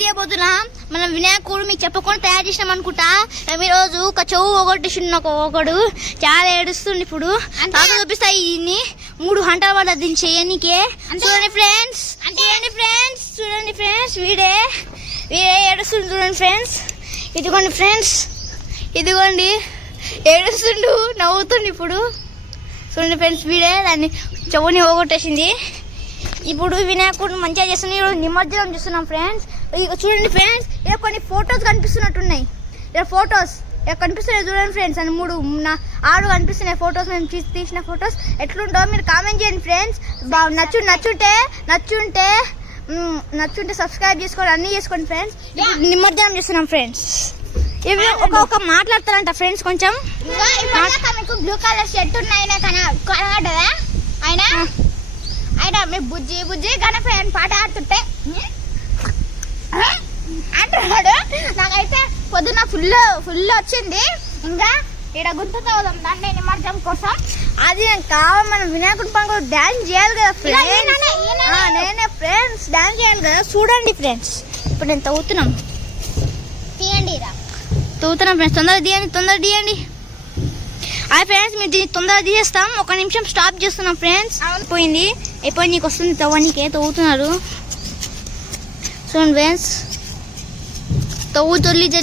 తీయబోతున్నాం. మనం వినాయకుడు మీకు చెప్పకుండా తయారు చేసినాం అనుకుంటా. ఈ రోజు ఒక చెవు ఒకడు చాలా ఏడుస్తుంది. ఇప్పుడు చూపిస్తా. దీన్ని 3 గంటల పడ్డ దీన్ని చేయనికే. చూడండి ఫ్రెండ్స్ వీడే ఏడుస్తుంది. చూడండి ఫ్రెండ్స్, ఇదిగోండి ఏడుస్తుండు, నవ్వుతుండు. ఇప్పుడు చూడండి ఫ్రెండ్స్, వీడే దాన్ని చెవుని పోగొట్టేసింది. ఇప్పుడు వినాయకుడు మంచిగా చేస్తుంది. నిమజ్జనం చేస్తున్నాం ఫ్రెండ్స్. ఇక చూడండి ఫ్రెండ్స్, ఇక్కడ కొన్ని ఫొటోస్ కనిపిస్తున్నట్టున్నాయి. ఇక్కడ ఫొటోస్ కనిపిస్తున్నాయి చూడండి ఫ్రెండ్స్. అని 6 కనిపిస్తున్నాయి ఫొటోస్. మేము తీసిన ఫొటోస్ ఎట్లుంటో మీరు కామెంట్ చేయండి ఫ్రెండ్స్. నచ్చుంటే సబ్స్క్రైబ్ చేసుకోండి, అన్నీ చేసుకోండి ఫ్రెండ్స్. నిమజ్జనం చేస్తున్నాం ఫ్రెండ్స్. ఇవి ఒక మాట్లాడతారంట ఫ్రెండ్స్. కొంచెం మీకు బ్లూ కలర్ షర్ట్ ఉన్నాయి కనబడ్డదా? ఆయన మీ బుజ్జి కానీ ఫ్రెండ్ పాట ఆడుతుంటే అంటున్నాడు. నాకైతే పొద్దున ఫుల్ వచ్చింది. ఇంకా ఇక్కడ గుర్తుతో దాన్ని నిమజ్జనం కోసం అది కావాలి. మనం వినాయకుడి పండుగ డాన్స్ చేయాలి కదా ఫ్రెండ్స్. నేనే ఫ్రెండ్స్ డాన్స్ చేయాలి కదా. చూడండి ఫ్రెండ్స్, ఇప్పుడు నేను తవ్వుతున్నాం ఫ్రెండ్స్. తొందరగా తీయండి. అది ఫ్రెండ్స్, మీరు దీన్ని తొందరగా తీసేస్తాం. 1 నిమిషం స్టాప్ చేస్తున్నాం ఫ్రెండ్స్. అయిపోయింది నీకు వస్తుంది తవ్వనికే. తవ్వుతున్నారు చూడండి ఫ్రెండ్స్. తవ్వు జల్లిగా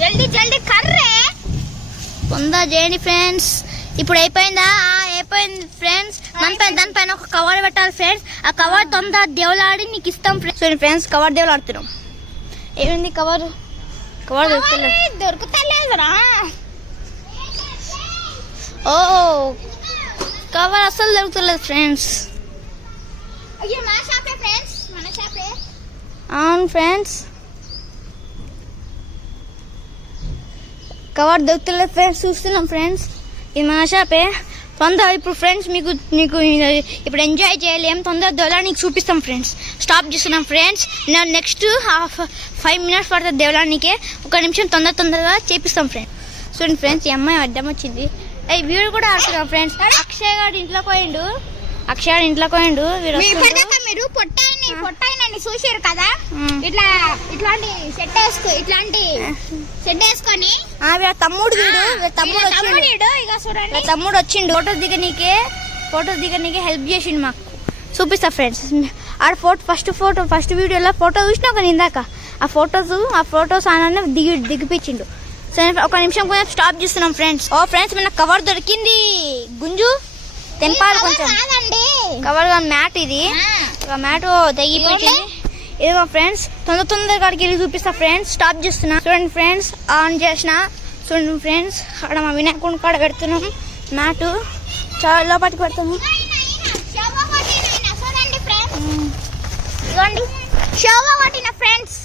జల్దీ కర్రే తొందరగా చేయండి ఫ్రెండ్స్. ఇప్పుడు అయిపోయిందా? అయిపోయింది ఫ్రెండ్స్. దానిపైన ఒక కవర్ పెట్టాలి ఫ్రెండ్స్. ఆ కవర్ తొందరగా దేవులాడి నీకు ఇస్తాం ఫ్రెండ్స్. చూడండి ఫ్రెండ్స్, కవర్ దేవులాడుతున్నాం. ఏమైంది? కవర్ దొరుకుతలేదురా. ఓ కవర్ అసలు దొరుకుతలేదు ఫ్రెండ్స్. అవును ఫ్రెండ్స్, కవర్ దొరుకుతలేదు ఫ్రెండ్స్. చూస్తున్నాం ఫ్రెండ్స్, ఇది మన షాపే. తొందర ఇప్పుడు ఫ్రెండ్స్ మీకు ఇప్పుడు ఎంజాయ్ చేయాలి. ఏం తొందర దేవలానికి చూపిస్తాం ఫ్రెండ్స్. స్టాప్ చేస్తున్నాం ఫ్రెండ్స్. నెక్స్ట్ 5 మినిట్స్ పడుతుంది దేవలానికే. 1 నిమిషం తొందరగా చేపిస్తాం ఫ్రెండ్స్. చూడండి ఫ్రెండ్స్, ఈ అమ్మాయి అడ్డం వచ్చింది. వీడు కూడా ఆడుతున్నాం ఫ్రెండ్స్. అక్షయ్ గారు ఇంట్లో పోయిండు. మీరు పొట్టాయినని చూసారు కదా. ఇట్లాంటి సెట్ వేసుకొని తమ్ముడు వచ్చిండు. ఫోటోస్ దిగనీకే హెల్ప్ చేసిండు మాకు. చూపిస్తా ఫ్రెండ్స్. ఫస్ట్ వీడియోలో ఫోటో చూసినా ఒక ఇందాక ఆ ఫొటోస్ ఆన దిగిపించిండు. సరే 1 నిమిషం కొంచెం స్టాప్ చేస్తున్నాం ఫ్రెండ్స్. ఫ్రెండ్స్, మన కవర్ దొరికింది. గుంజు తెంపాలి కొంచెం. కవర్ మ్యాట్, ఇది మ్యాట్ తెగిపోయింది. ఇదిగో ఫ్రెండ్స్, తొందరగా అక్కడికి వెళ్ళి చూపిస్తా ఫ్రెండ్స్. స్టాప్ చేస్తున్నా. చూడండి ఫ్రెండ్స్, ఆన్ చేసిన. చూడండి ఫ్రెండ్స్, అక్కడ మా వినాయకుడి కాడ పెడుతున్నాం మ్యాట్. చాలా లోపలికి పెడతాము. ఫ్రెండ్స్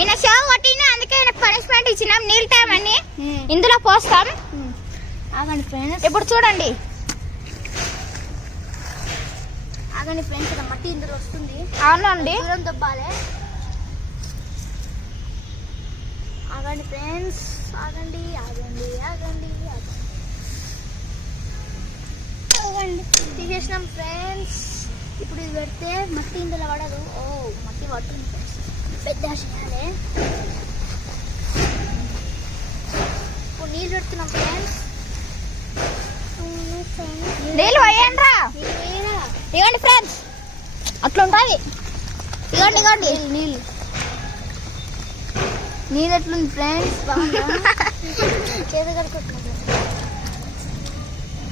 ఈయన షో కొట్టిన, అందుకే పనిష్మెంట్ ఇచ్చినాం. నీళ్ళు తామని ఇందులో పోస్తాం. ఆగండి ఫ్రెండ్స్, ఇప్పుడు చూడండి. ఆగండి ఫ్రెండ్స్, మట్టి ఇందులో వస్తుంది. అవునండి, దూరం దొబ్బాలి. ఆగండి ఫ్రెండ్స్, ఆగండి. తీసేసినాం ఫ్రెండ్స్. ఇప్పుడు ఇది పెడితే మట్టి ఇందులో పడదు. మట్టి పడుతుంది ఫ్రెండ్స్. పెద్ద చేయాలి. ఇప్పుడు నీళ్ళు పెడుతున్నాం ఫ్రెండ్స్. నీళ్ళు పోయండి. ఇవ్వండి ఫ్రెండ్స్, అట్లా ఉంటుంది. ఇవ్వండి నీళ్ళు ఎట్లుంది ఫ్రెండ్స్? చేతి కడుక్కుంటున్నాం.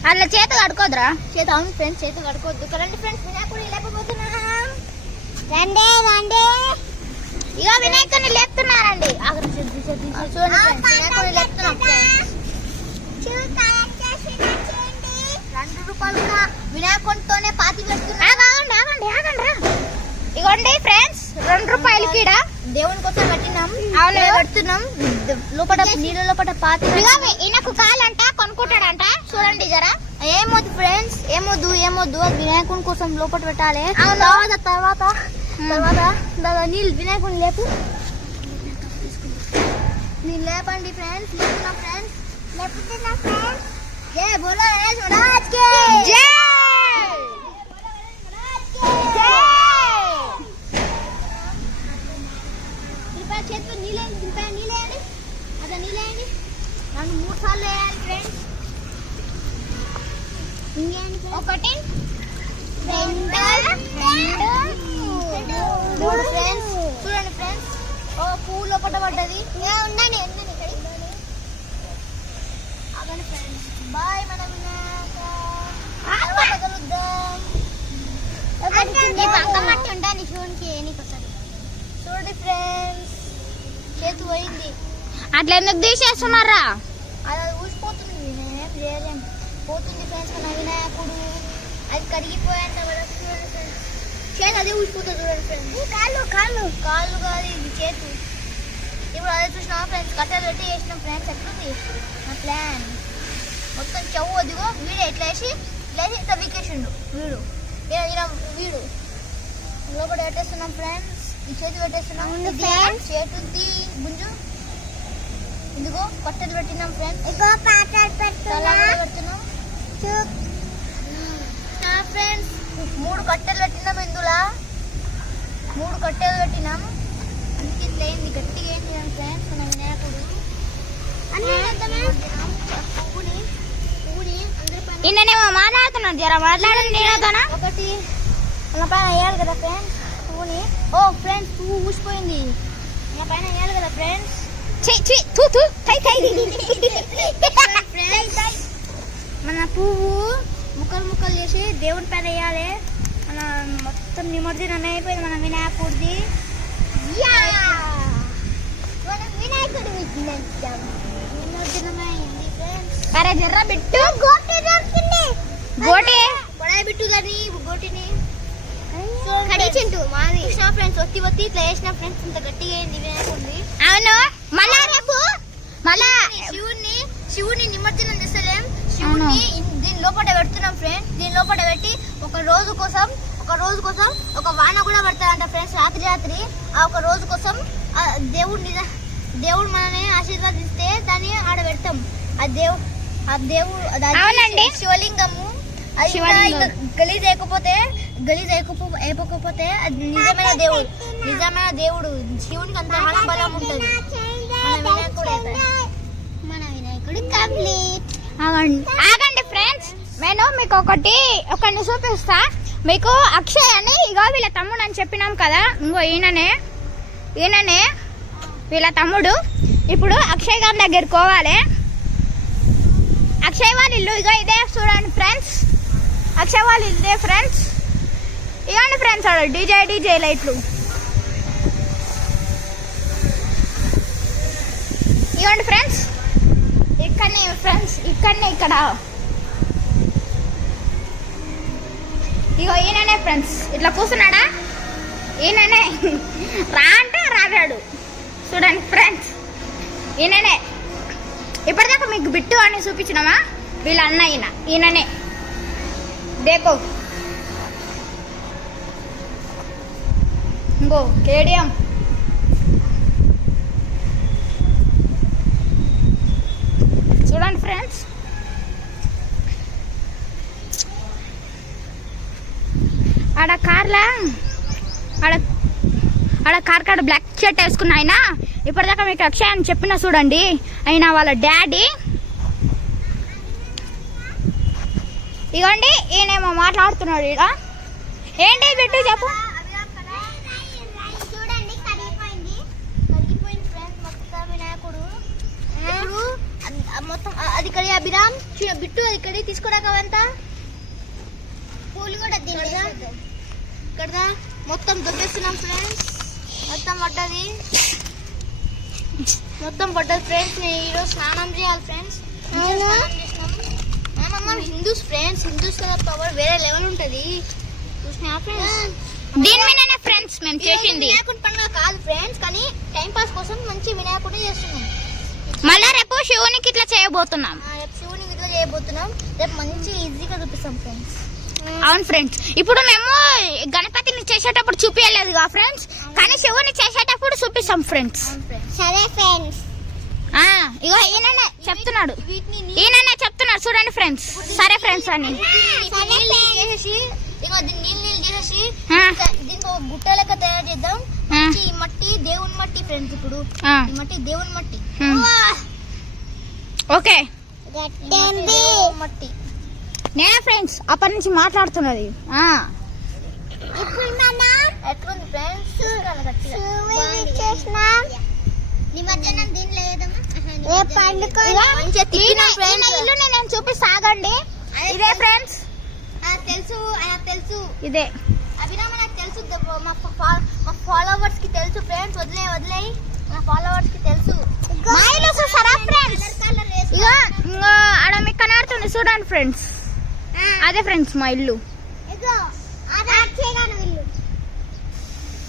అట్లా చేతి కడుకోద్దురా. అవును ఫ్రెండ్స్, చేతి కడుకోవద్దు. కదండి ఫ్రెండ్స్, వినాయకుడు లేకపోతున్నాం. రండి ఇక వినాయకుడిని లేపుతున్నారండి. వినాయకుడిని లేపుతున్నాం ఫ్రెండ్స్. 2 రూపాయలు కూడా వినాయకుడితోనే పాతి పెడుతున్నాం. ఇగోండి ఫ్రెండ్స్, 2 రూపాయలకి దేవుని కోసం కట్టినాం. పెడుతున్నాం. లోపల నీళ్ళ లోపల పాతి. ఈయనకు కాలంట కొనుక్కుంటాడంట. చూడండి జరా. ఏమొద్దు ఫ్రెండ్స్, ఏమొద్దు. వినాయకుడి కోసం లోపల పెట్టాలి. తర్వాత నీళ్ళు వినాయకుడిని నీళ్ళు లేపండి ఫ్రెండ్స్. లేపుతున్నా ఫ్రెండ్స్. జై బోలో గణేష్ మహారాజ్ కి జై. చేతితో నీళ్ళేయండి, దింపా నీళ్ళేయండి, అదే నీళ్ళేయండి. నన్ను 3 సార్లు వేయాలి ఫ్రెండ్స్. ఒకటి 2 ఫ్రెండ్స్. చూడండి ఫ్రెండ్స్, ఓ పువ్వు లోపల పడ్డది. ఉండండి అదండి ఫ్రెండ్స్. బాయ్, మనం కలుద్దాం. మట్టి ఉంటాను శివునికి నీకు వస్తుంది. చూడండి ఫ్రెండ్స్, చేతి పోయింది. అట్లా ఎందుకు తీసేస్తున్నారా? అది ఊసిపోతుంది, నేనేం చేయలేం. పోతుంది ఫ్రెండ్స్. మన వినాయకుడు అది కరిగిపోయాక చూడండి ఫ్రెండ్స్, చేతి అదే ఊసిపోతుంది. చూడండి ఫ్రెండ్స్, కాళ్ళు కాదు ఇది చేతి. ఇప్పుడు అదే చూసినావా ఫ్రెండ్స్, కట్టెలు పెట్టి వేసినాం ఫ్రెండ్స్. ఎట్లుంది నా ప్లాన్? మొత్తం చెవు అదిగో వీడు ఎట్లా వేసి ఇట్లా వీకేసిండు వీడు. వీడు లోపల పెట్టేస్తున్నాం ఫ్రెండ్స్. ఈ చేతి పెట్టేస్తున్నాం. చేతుంది గుంజు. ఇదిగో కట్టెలు పెట్టినాం ఫ్రెండ్స్. పెడుతున్నాం ఫ్రెండ్స్. 3 కట్టెలు పెట్టినాం. ఇందులో 3 కట్టెలు పెట్టినాం. అందుకే ఇట్లా అయింది, గట్టిగా అయింది ఫ్రెండ్స్ మన వినాయకుడు. నిన్నేమో మాట్లాడుతున్నాను, జర మాట్లాడండి. నేనతోనా ఒకటి మన పైన వేయాలి కదా ఫ్రెండ్స్ పువ్వుని. ఓ ఫ్రెండ్స్, పువ్వు ఊసిపోయింది. మన పైన వేయాలి కదా ఫ్రెండ్స్. మన పువ్వు ముక్కలు చేసి దేవుడి పైన వేయాలి. మన మొత్తం నిమజ్జనం అయిపోయింది మన వినాయకుడిది. వినాయకుడి నిమజ్జనం అయింది ఫ్రెండ్స్. అరే జర్ర బిట్టు గోటి పొడాయి బిట్టు దాన్ని గోటిని కడిచింటు మాది ఫ్రెండ్స్. ఒత్తి ఇట్లా వేసిన ఫ్రెండ్స్, ఇంత గట్టిగా అయింది వినాయకుడిది. అవును. మళ్ళా రేపు మళ్ళా శివుని నిమజ్జనం చేస్తలేం. శివుని దీని లోపల పెడుతున్నాం ఫ్రెండ్స్. దీని లోపల పెట్టి ఒక రోజు కోసం ఒక వాన కూడా పడతారంట ఫ్రెండ్స్. రాత్రి ఆ ఒక రోజు కోసం దేవుడు మనని ఆశీర్వాదిస్తే దాన్ని ఆడ పెడతాం. ఆ దేవుడు అవునండి. శివలింగము. అది గలీజ్ అయిపోకపోతే అది నిజమైన దేవుడు. శివునికి అంత బలం ఉంటుంది. మన వినాయకుడు కంప్లీట్. ఆగండి ఫ్రెండ్స్, నేను మీకు ఒకరిని చూపిస్తా. మీకు అక్షయ్ అని ఇగో వీళ్ళ తమ్ముడు అని చెప్పినాం కదా. ఇంకో ఈయననే వీళ్ళ తమ్ముడు. ఇప్పుడు అక్షయ్ గారి దగ్గరికి పోవాలి. అక్షయ్ వాళ్ళ ఇల్లు ఇగో ఇదే చూడండి ఫ్రెండ్స్. అక్షయ్ వాళ్ళ ఇల్లు ఫ్రెండ్స్. ఇవ్వండి ఫ్రెండ్స్, డీజే లైట్లు ఇవ్వండి ఫ్రెండ్స్. ఇక్కడనే ఇక్కడ ఇగో ఈయననే ఫ్రెండ్స్. ఇట్లా కూర్చున్నాడా? ఈయననే. రా అంటే రాగాడు. చూడండి ఫ్రెండ్స్, ఈయననే. ఇప్పటిదాకా మీకు బిట్టు అని చూపించినామా? వీళ్ళ అన్న ఈయననే. దేకో ఇంకో కేడియం. చూడండి ఫ్రెండ్స్, ఆడ కార్ కాడ బ్లాక్ షర్ట్ వేసుకున్న ఆయన ఇప్పటిదాకా మీకు అక్షయ్ అని చెప్పిన చూడండి. ఆయన వాళ్ళ డాడీ. ఇగోండి ఈయనేమో మాట్లాడుతున్నాడు. ఇక ఏంటి బిట్టు చెప్పు. చూడండి కరిగిపోయింది ఫ్రెండ్స్ మొత్తం వినాయకుడు. ఇప్పుడు మొత్తం అది కడి అభిరామ్ బిట్టు అది కడి తీసుకోరాకంతా పూలు కూడా ఇక్కడ మొత్తం దొబ్బేస్తున్నాం ఫ్రెండ్స్. మొత్తం పడ్డది ఫ్రెండ్స్. నేను ఈరోజు స్నానం చేయాలి ఫ్రెండ్స్. మనం హిందూస్ ఫ్రెండ్స్. హిందూస్ కదా పవర్ వేరే లెవెల్ ఉంటుంది. చూసినా ఫ్రెండ్స్, దీని మీదనే ఫ్రెండ్స్ మేము చేసింది. వినాయకుడి పండుగ కాదు ఫ్రెండ్స్, కానీ టైం పాస్ కోసం మంచి వినాయకుడిని చేస్తున్నాం. మళ్ళా రేపు శివునికి ఇట్లా చేయబోతున్నాం. రేపు శివునికి ఇట్లా చేయబోతున్నాం. రేపు మంచి ఈజీగా చూపిస్తాం ఫ్రెండ్స్. అవును ఫ్రెండ్స్, ఇప్పుడు మేము గణపతిని చేసేటప్పుడు చూపించలేదు కదా ఫ్రెండ్స్, కానీ శివుని చేసేటప్పుడు చూపిస్తాం ఫ్రెండ్స్. సరే ఫ్రెండ్స్, ఇగో ఈయననే చెప్తున్నాడు చూడండి ఫ్రెండ్స్. సరే ఫ్రెండ్స్ అని చేసేసి ఇగో నీళ్ళు చేసేసి దీనికి గుట్ట లెక్క తయారు చేద్దాం. ఈ మట్టి దేవుని మట్టి ఫ్రెండ్స్. ఇప్పుడు ఈ మట్టి దేవుని మట్టి. ఓకే మట్టి నేనే ఫ్రెండ్స్ అప్పటి నుంచి మాట్లాడుతున్నది. ఇప్పుడు ఎట్లుంది ఫ్రెండ్స్? నిమజ్జనం దీనిలో ఇల్లు నేను చూపిస్తా ఆగండి. ఇదే ఫ్రెండ్స్ తెలుసు తెలుసు ఇదే అభిరామ నాకు తెలుసు. మా ఫాలోవర్స్ కి తెలుసు ఫ్రెండ్స్. వదిలేయి మా ఫాలోవర్స్ కి తెలుసు. మా ఇల్లు చూసారా ఫ్రెండ్స్? ఇక ఆడ మీకు కనబడుతుంది చూడండి ఫ్రెండ్స్. అదే ఫ్రెండ్స్ మా ఇల్లు.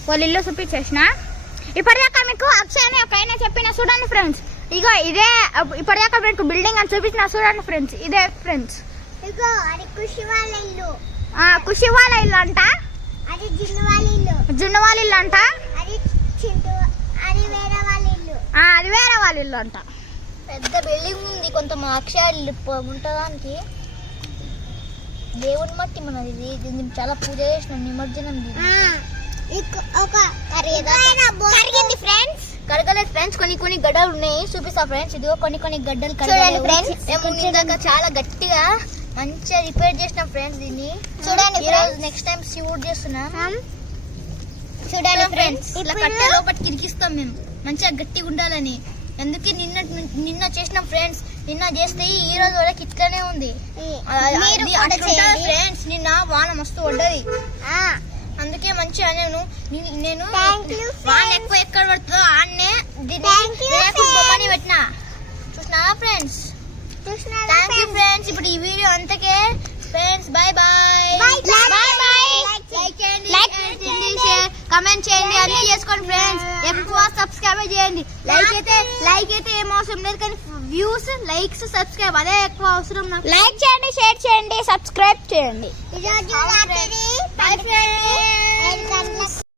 వాళ్ళ ఇల్లు చూపించేసిన. ఇప్పటిదాకా మీకు అక్షయ్ అని ఒక ఆయన చెప్పిన చూడండి ఫ్రెండ్స్. ఇగో ఇదే ఇప్పటిదాకా మీకు బిల్డింగ్ అని చూపించిన చూడండి ఫ్రెండ్స్. ఇదే ఫ్రెండ్స్ ఖుషి వాళ్ళ ఇల్లు. ఖుషి వాళ్ళ ఇల్లు అంట. అది జున్ను వాళ్ళ ఇల్లు. జున్ను వాళ్ళ ఇల్లు అంట. అది చింటూ అది వేరే వాళ్ళ ఇల్లు. అది వేరే వాళ్ళ ఇల్లు అంట. పెద్ద బిల్డింగ్ ఉంది. కొంత మా అక్షయ ఇల్లు ఉంటదానికి. దేవుని మట్టి మనది. దీన్ని చాలా పూజ చేసిన నిమజ్జనం. కరిగింది ఫ్రెండ్స్. కరగలేదు ఫ్రెండ్స్. కొన్ని గడ్డలు ఉన్నాయి చూపిస్తా ఫ్రెండ్స్. ఇదిగో కొన్ని గడ్డలు కరగలేదు ఫ్రెండ్స్. మేము ఇందాక చాలా గట్టిగా మంచిగా రిపేర్ చేసినాం ఫ్రెండ్స్. దీన్ని చూడండి ఫ్రెండ్స్. నెక్స్ట్ టైం షూట్ చేస్తున్నాం. చూడండి ఫ్రెండ్స్. ఇలా కట్టే లోపలికి ఇరికిస్తాం మేము మంచిగా గట్టిగా ఉండాలని. అందుకే నిన్న చేసినాం ఫ్రెండ్స్. నిన్న చేస్తే ఈ రోజు వరకు ఇట్లనే ఉంది ఫ్రెండ్స్. నిన్న వాన మస్తు పడ్డది. అందుకే మంచిగా నేను వాన ఎక్కువ ఎక్కడ పడుతుందో ఆడనే దీన్ని పెట్టినా. చూసినా ఫ్రెండ్స్? Thank you friends. ఇప్పుడు ఈ వీడియో అంతకే ఫ్రెండ్స్. Bye bye. లైక్ చేయండి, షేర్ కమెంట్ చేయండి, అన్ని చేసుకోండి ఫ్రెండ్స్. ఎక్కువ సబ్స్క్రైబ్ చేయండి. లైక్ అయితే ఏం అవసరం లేదు, కానీ వ్యూస్, లైక్స్, సబ్స్క్రైబ్ అదే ఎక్కువ అవసరం నాకు. లైక్ చేయండి, షేర్ చేయండి, సబ్స్క్రైబ్ చేయండి.